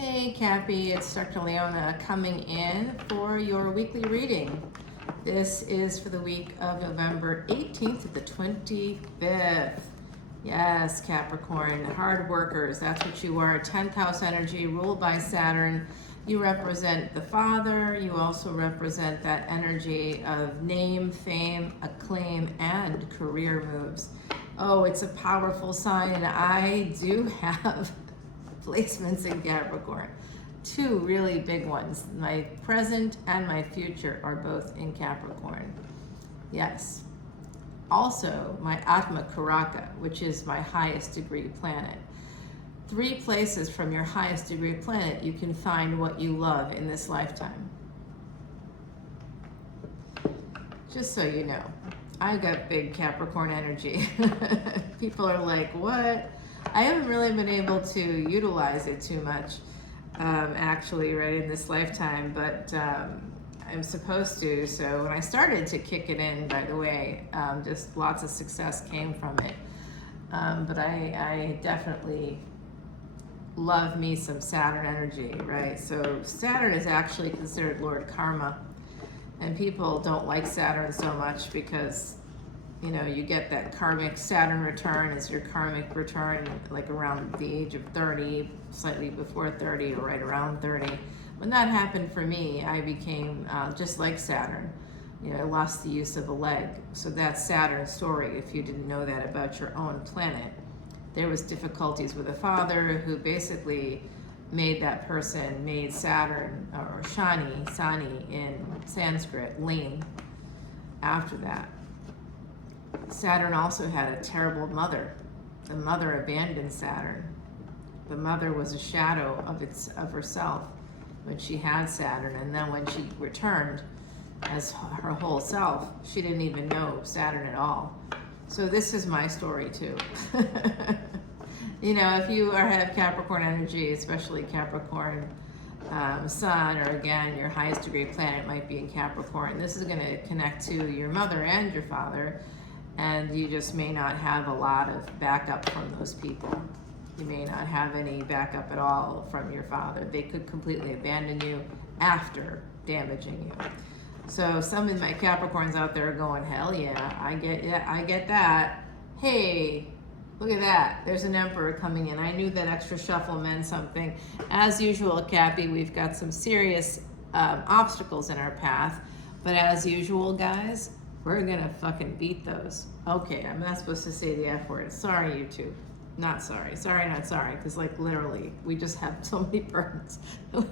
Hey Cappy, it's Dr. Leona coming in for your weekly reading. This is for the week of November 18th to the 25th. Yes, Capricorn, hard workers, that's what you are. 10th house energy ruled by Saturn. You represent the father. You also represent that energy of name, fame, acclaim, and career moves. Oh, it's a powerful sign, and I do have placements in Capricorn. Two really big ones. My present and my future are both in Capricorn. Yes. Also, my Atma Karaka, which is my highest degree planet. 3 places from your highest degree planet you can find what you love in this lifetime. Just so you know, I've got big Capricorn energy. People are like, what? I haven't really been able to utilize it too much, actually, right in this lifetime, but I'm supposed to. So when I started to kick it in, by the way, just lots of success came from it. But I definitely love me some Saturn energy, right? So Saturn is actually considered Lord Karma, and people don't like Saturn so much because you know, you get that karmic Saturn return as your karmic return, like around the age of 30, slightly before 30, or right around 30. When that happened for me, I became just like Saturn. You know, I lost the use of a leg. So that's Saturn's story, if you didn't know that about your own planet. There was difficulties with a father who basically made that person, made Saturn, or Sani in Sanskrit, lame after that. Saturn also had a terrible mother. The mother abandoned Saturn. The mother was a shadow of herself when she had Saturn, and then when she returned as her whole self, she didn't even know Saturn at all. So this is my story too. You know, if you have Capricorn energy, especially Capricorn Sun, or again, your highest degree planet might be in Capricorn, this is going to connect to your mother and your father. And you just may not have a lot of backup from those people. You may not have any backup at all from your father. They could completely abandon you after damaging you. So some of my Capricorns out there are going, hell yeah, I get that. Hey, look at that. There's an Emperor coming in. I knew that extra shuffle meant something. As usual, Cappy, we've got some serious obstacles in our path. But as usual, guys, we're gonna fucking beat those. Okay, I'm not supposed to say the F word. Sorry, YouTube. Not sorry. Sorry, not sorry. Because, like, literally, we just have so many burdens.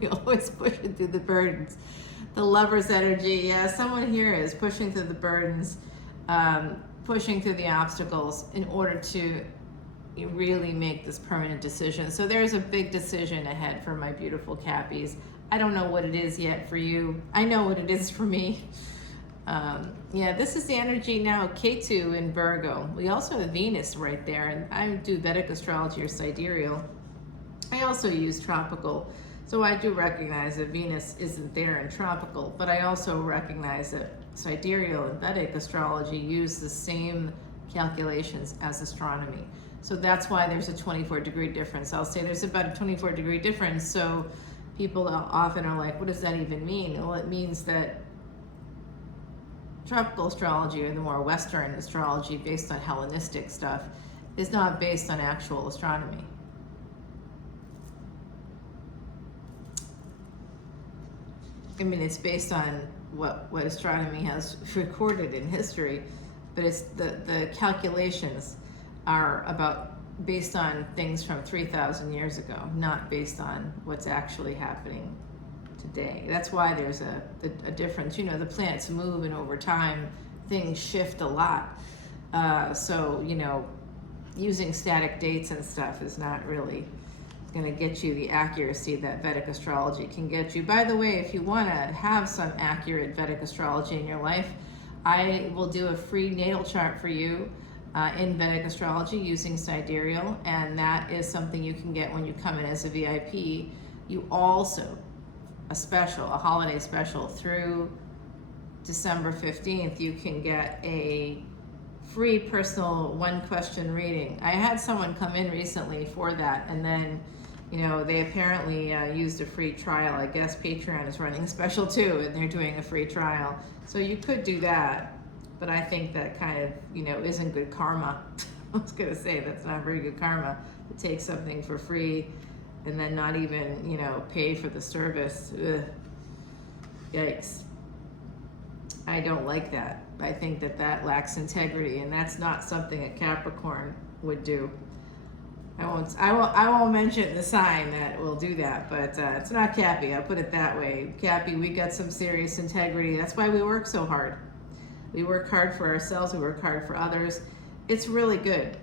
We always pushing through the burdens. The Lover's energy. Yeah, someone here is pushing through the burdens, pushing through the obstacles in order to really make this permanent decision. So there's a big decision ahead for my beautiful Cappies. I don't know what it is yet for you. I know what it is for me. Yeah, this is the energy now, Ketu in Virgo. We also have Venus right there, and I do Vedic Astrology or sidereal. I also use tropical, so I do recognize that Venus isn't there in tropical, but I also recognize that sidereal and Vedic Astrology use the same calculations as astronomy. So that's why there's a 24-degree difference. I'll say there's about a 24-degree difference, so people often are like, what does that even mean? Well, it means that tropical astrology, or the more Western astrology based on Hellenistic stuff, is not based on actual astronomy. I mean, it's based on what astronomy has recorded in history, but it's the calculations are based on things from 3,000 years ago, not based on what's actually happening today. That's why there's a difference. You know, the planets move, and over time things shift a lot. So, you know, using static dates and stuff is not really going to get you the accuracy that Vedic astrology can get you. By the way, if you want to have some accurate Vedic astrology in your life, I will do a free natal chart for you in Vedic astrology using sidereal, and that is something you can get when you come in as a VIP. You also, a holiday special through December 15th, you can get a free personal 1-question reading. I had someone come in recently for that, and then You know, they apparently used a free trial. I guess Patreon is running a special too, and they're doing a free trial. So you could do that, but I think that kind of, you know, isn't good karma. I was gonna say that's not very good karma to take something for free and then not even, you know, pay for the service. Ugh. Yikes. I don't like that. I think that that lacks integrity, and that's not something a Capricorn would do. I won't mention the sign that will do that, but it's not Cappy. I'll put it that way. Cappy, we got some serious integrity. That's why we work so hard. We work hard for ourselves. We work hard for others. It's really good.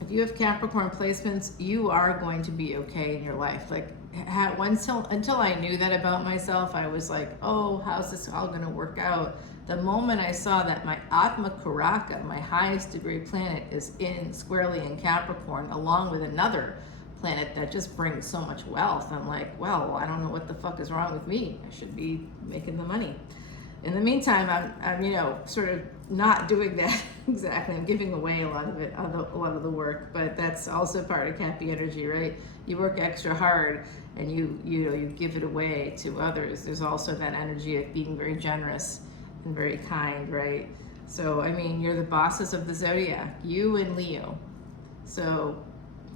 If you have Capricorn placements, you are going to be okay in your life. Like until I knew that about myself, I was like, oh, how's this all going to work out? The moment I saw that my Atma Karaka, my highest degree planet, is squarely in Capricorn, along with another planet that just brings so much wealth, I'm like, well, I don't know what the fuck is wrong with me. I should be making the money. In the meantime, I'm you know, sort of not doing that exactly. I'm giving away a lot of it, a lot of the work, but that's also part of Cappy energy, right? You work extra hard and you give it away to others. There's also that energy of being very generous and very kind, right? So, I mean, you're the bosses of the zodiac, you and Leo. So,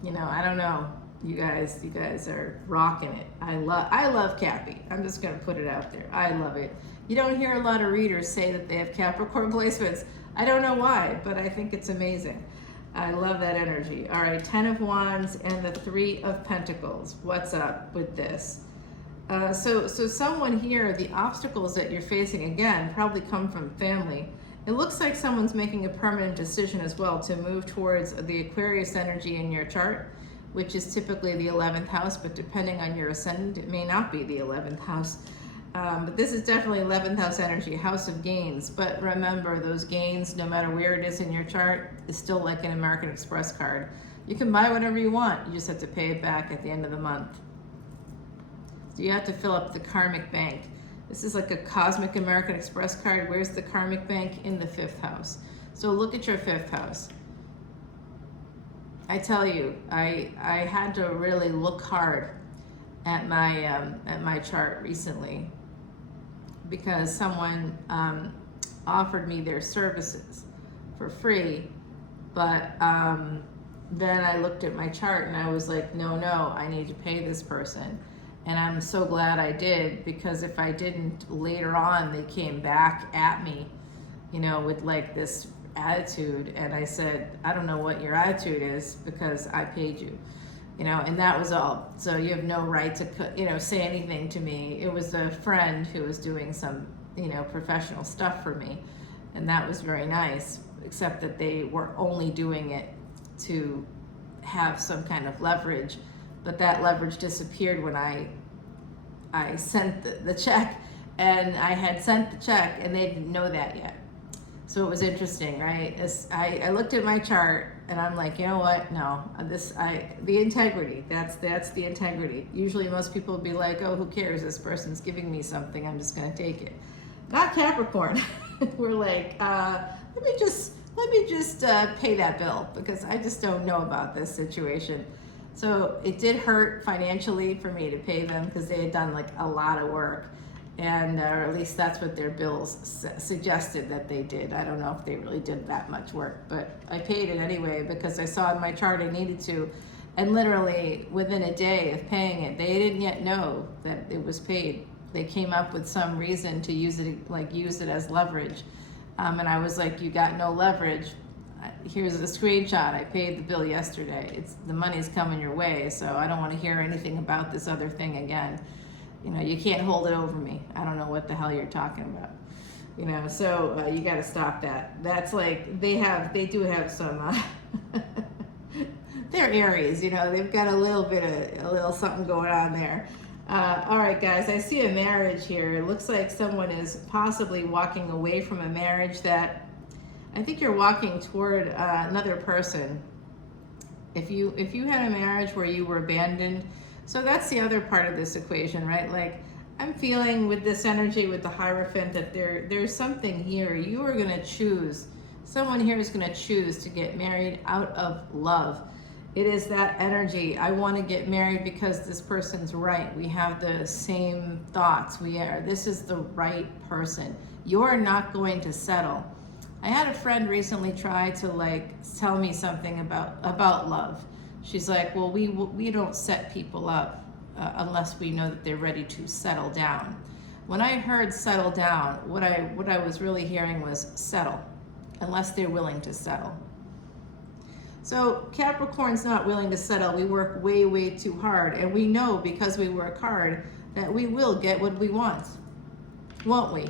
you know, I don't know. You guys are rocking it. I love Cappy. I'm just gonna put it out there. I love it. You don't hear a lot of readers say that they have Capricorn placements. I don't know why, but I think it's amazing. I love that energy. All right, 10 of Wands and the 3 of Pentacles. What's up with this? So someone here, the obstacles that you're facing, again, probably come from family. It looks like someone's making a permanent decision as well to move towards the Aquarius energy in your chart, which is typically the 11th house, but depending on your ascendant, it may not be the 11th house. But this is definitely 11th house energy, house of gains. But remember, those gains, no matter where it is in your chart, is still like an American Express card. You can buy whatever you want. You just have to pay it back at the end of the month. So you have to fill up the karmic bank. This is like a cosmic American Express card. Where's the karmic bank? In the 5th house. So look at your 5th house. I tell you, I had to really look hard at my chart recently because someone offered me their services for free, but then I looked at my chart and I was like, no, I need to pay this person. And I'm so glad I did, because if I didn't, later on they came back at me, you know, with like this attitude, and I said, I don't know what your attitude is because I paid you, you know, and that was all. So you have no right to, you know, say anything to me. It was a friend who was doing some, you know, professional stuff for me, and that was very nice, except that they were only doing it to have some kind of leverage, but that leverage disappeared when I sent the check, and I had sent the check and they didn't know that yet. So it was interesting, right? I looked at my chart and I'm like, you know what? No, the integrity, that's the integrity. Usually most people would be like, oh, who cares? This person's giving me something. I'm just going to take it. Not Capricorn. We're like, let me just pay that bill because I just don't know about this situation. So it did hurt financially for me to pay them because they had done like a lot of work. And or at least that's what their bills suggested that they did. I don't know if they really did that much work, but I paid it anyway because I saw in my chart I needed to. And literally within a day of paying it, they didn't yet know that it was paid. They came up with some reason to use it as leverage. And I was like, you got no leverage. Here's a screenshot. I paid the bill yesterday. The money's coming your way, so I don't want to hear anything about this other thing again. You know, you can't hold it over me. I don't know what the hell you're talking about. You know, so you got to stop that. That's like, they do have some, they're Aries, you know, they've got a little something going on there. All right, guys, I see a marriage here. It looks like someone is possibly walking away from a marriage that, I think you're walking toward another person. If you had a marriage where you were abandoned, so that's the other part of this equation, right? Like, I'm feeling with this energy with the Hierophant that there's something here. You are going to choose, someone here is going to choose to get married out of love. It is that energy. I want to get married because this person's right. We have the same thoughts. This is the right person. You're not going to settle. I had a friend recently try to like tell me something about love. She's like, well, we don't set people up unless we know that they're ready to settle down. When I heard settle down, what I was really hearing was settle, unless they're willing to settle. So Capricorn's not willing to settle. We work way, way too hard. And we know because we work hard that we will get what we want. Won't we?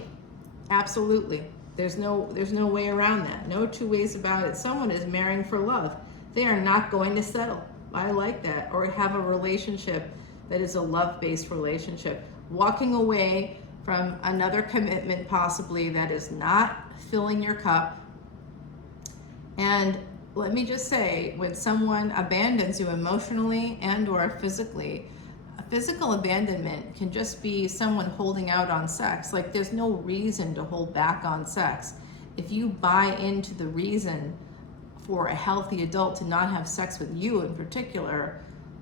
Absolutely. There's no way around that. No two ways about it. Someone is marrying for love. They are not going to settle. I like that. Or have a relationship that is a love-based relationship. Walking away from another commitment possibly that is not filling your cup. And let me just say, when someone abandons you emotionally and or physically, physical abandonment can just be someone holding out on sex. Like there's no reason to hold back on sex. If you buy into the reason for a healthy adult to not have sex with you in particular,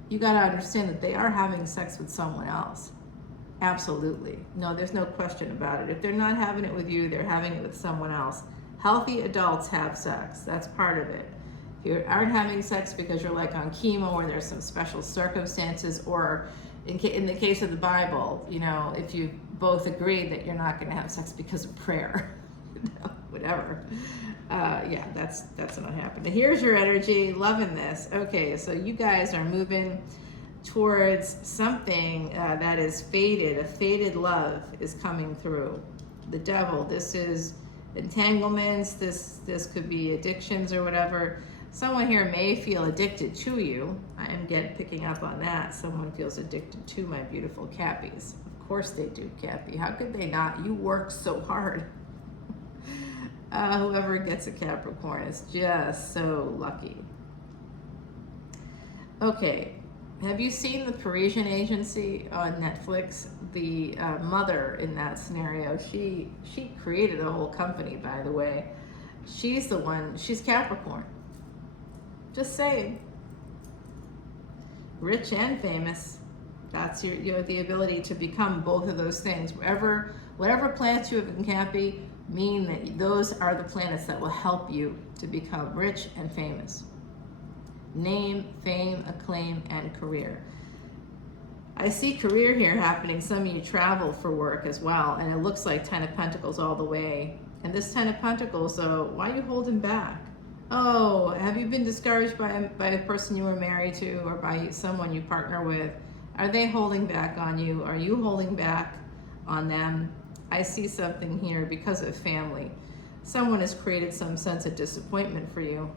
you got to understand that they are having sex with someone else. Absolutely. No, there's no question about it. If they're not having it with you, they're having it with someone else. Healthy adults have sex. That's part of it. If you aren't having sex because you're like on chemo or there's some special circumstances, or in the case of the Bible, you know, if you both agree that you're not going to have sex because of prayer, whatever. Yeah, that's not happening. Here's your energy. Loving this. Okay, so you guys are moving towards something that is faded. A faded love is coming through. The devil. This is entanglements. This could be addictions or whatever. Someone here may feel addicted to you. I am picking up on that. Someone feels addicted to my beautiful Cappies. Of course they do, Cappy. How could they not? You work so hard. Whoever gets a Capricorn is just so lucky. Okay, have you seen The Parisian Agency on Netflix? The mother in that scenario, she created a whole company, by the way. She's Capricorn. Just saying. Rich and famous. That's your the ability to become both of those things. Whatever planets you have in Cappy mean that those are the planets that will help you to become rich and famous. Name, fame, acclaim, and career. I see career here happening. Some of you travel for work as well, and it looks like Ten of Pentacles all the way. And this Ten of Pentacles, so why are you holding back? Oh, have you been discouraged by a person you were married to or by someone you partner with? Are they holding back on you? Are you holding back on them? I see something here because of family. Someone has created some sense of disappointment for you.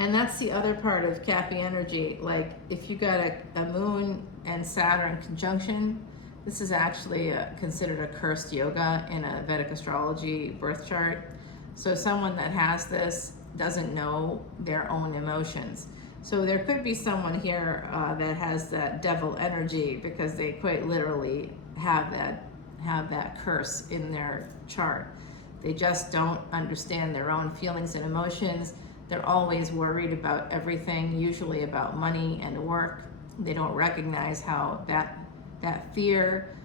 And that's the other part of Cappy energy. Like if you got a moon and Saturn conjunction, this is actually considered a cursed yoga in a Vedic Astrology birth chart. So someone that has this doesn't know their own emotions. So there could be someone here that has that devil energy because they quite literally have that curse in their chart. They just don't understand their own feelings and emotions. They're always worried about everything, usually about money and work. They don't recognize how that fear,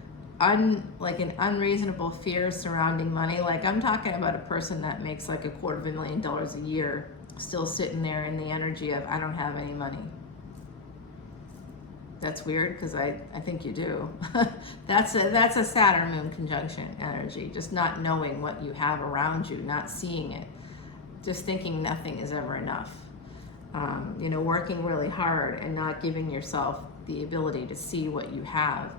like an unreasonable fear surrounding money. Like I'm talking about a person that makes like $250,000 a year, still sitting there in the energy of, I don't have any money. That's weird because I think you do. That's a Saturn moon conjunction energy, just not knowing what you have around you, not seeing it, just thinking nothing is ever enough. Working really hard and not giving yourself the ability to see what you have.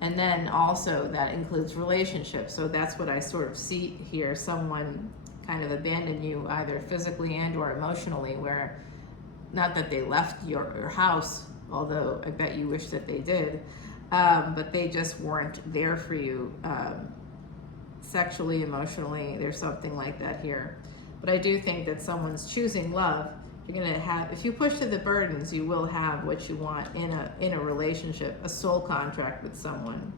And then also that includes relationships. So that's what I sort of see here. Someone kind of abandoned you either physically and or emotionally, where not that they left your house, although I bet you wish that they did, but they just weren't there for you sexually, emotionally. There's something like that here. But I do think that someone's choosing love. You're gonna have, if you push to the burdens, you will have what you want in a relationship, a soul contract with someone.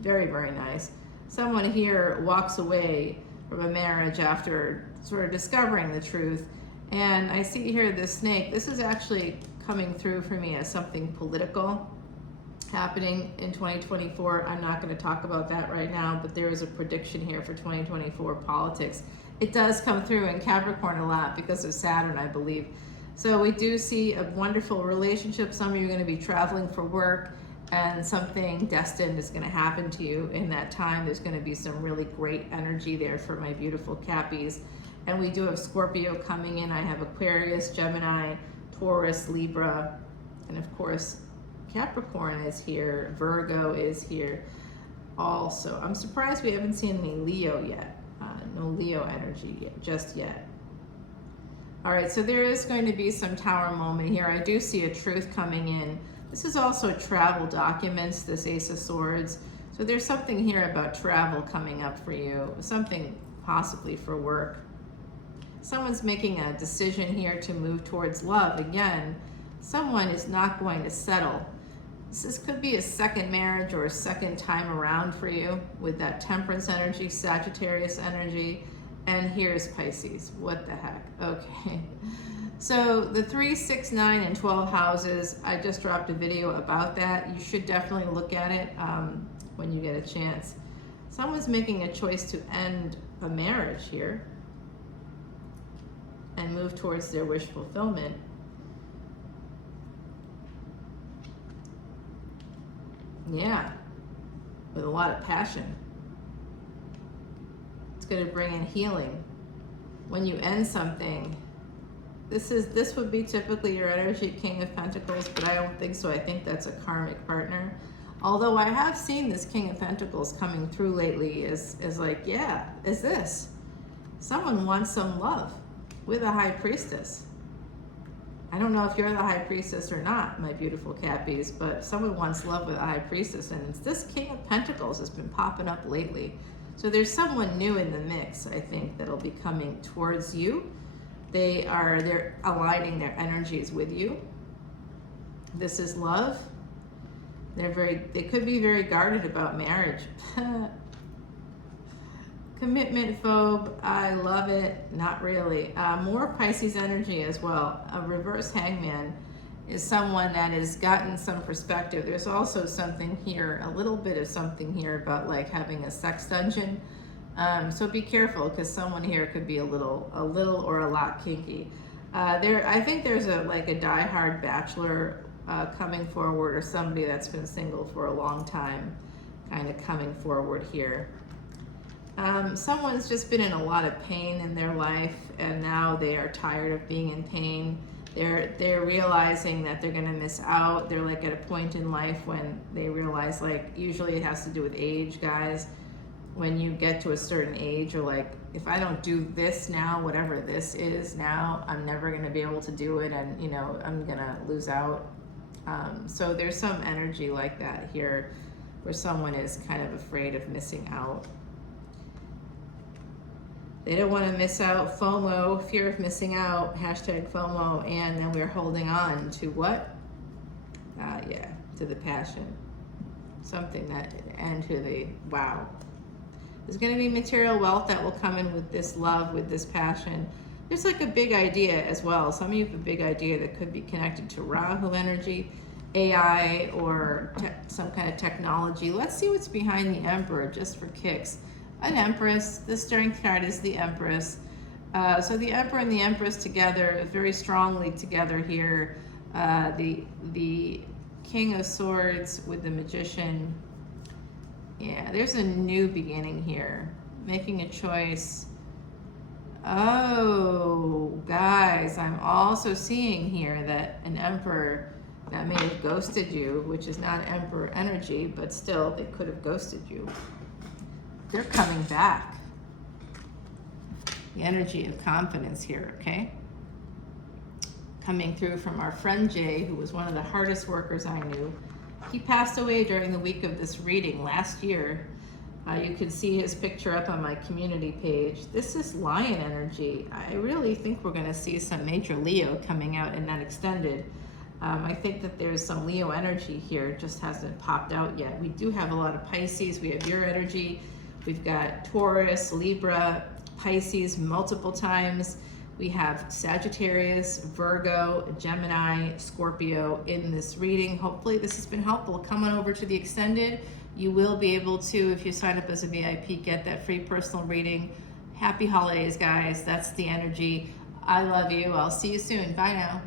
Very, very nice. Someone here walks away from a marriage after sort of discovering the truth And I see here this snake. This is actually coming through for me as something political happening in 2024. I'm not going to talk about that right now, but there is a prediction here for 2024 politics. It does come through in Capricorn a lot because of Saturn, I believe. So we do see a wonderful relationship. Some of you are going to be traveling for work, and something destined is going to happen to you in that time. There's going to be some really great energy there for my beautiful Cappies. And we do have Scorpio coming in. I have Aquarius, Gemini, Taurus, Libra, and of course Capricorn is here. Virgo is here also. I'm surprised we haven't seen any Leo yet. No Leo energy yet, just yet. All right, so there is going to be some Tower moment here. I do see a truth coming in. This is also travel documents, this Ace of Swords. So there's something here about travel coming up for you, something possibly for work. Someone's making a decision here to move towards love. Again, someone is not going to settle. This could be a second marriage or a second time around for you with that Temperance energy, Sagittarius energy, and here's Pisces. What the heck? Okay. So the 3, 6, 9, and 12 houses, I just dropped a video about that. You should definitely look at it when you get a chance. Someone's making a choice to end a marriage here and move towards their wish fulfillment. Yeah, with a lot of passion. It's going to bring in healing. When you end something, this would be typically your energy, King of Pentacles, but I don't think so. I think that's a karmic partner. Although I have seen this King of Pentacles coming through lately is like, yeah, is this? Someone wants some love with a High Priestess. I don't know if you're the High Priestess or not, my beautiful Cappies, but someone wants love with a High Priestess, and it's this King of Pentacles has been popping up lately. So there's someone new in the mix, I think, that'll be coming towards you. They're aligning their energies with you. This is love. They could be very guarded about marriage. Commitment phobe, I love it. Not really. More Pisces energy as well. A reverse hangman is someone that has gotten some perspective. There's also something here, a little bit of something here about like having a sex dungeon. So be careful, because someone here could be a little or a lot kinky. I think there's a diehard bachelor coming forward, or somebody that's been single for a long time kind of coming forward here. Someone's just been in a lot of pain in their life, and now they are tired of being in pain. They're realizing that they're gonna miss out. They're like at a point in life when they realize, like, usually it has to do with age, guys. When you get to a certain age, you're like, if I don't do this now, whatever this is now, I'm never gonna be able to do it, and I'm gonna lose out. So there's some energy like that here, where someone is kind of afraid of missing out. They don't want to miss out. FOMO, fear of missing out, hashtag FOMO, and then we're holding on to what? To the passion. Something that, and to the, wow. There's going to be material wealth that will come in with this love, with this passion. There's like a big idea as well. Some of you have a big idea that could be connected to Rahu energy, AI, or some kind of technology. Let's see what's behind the Emperor, just for kicks. An Empress. The Strength card is the Empress. So the Emperor and the Empress together, very strongly together here. The King of Swords with the Magician. Yeah, there's a new beginning here. Making a choice. Oh, guys, I'm also seeing here that an Emperor that may have ghosted you, which is not Emperor energy, but still, they could have ghosted you. They're coming back. The energy of confidence here, okay? Coming through from our friend Jay, who was one of the hardest workers I knew. He passed away during the week of this reading last year. You can see his picture up on my community page. This is Lion energy. I really think we're gonna see some major Leo coming out in that extended. I think that there's some Leo energy here, it just hasn't popped out yet. We do have a lot of Pisces. We have your energy. We've got Taurus, Libra, Pisces multiple times. We have Sagittarius, Virgo, Gemini, Scorpio in this reading. Hopefully this has been helpful. Come on over to the Extended. You will be able to, if you sign up as a VIP, get that free personal reading. Happy holidays, guys. That's the energy. I love you. I'll see you soon. Bye now.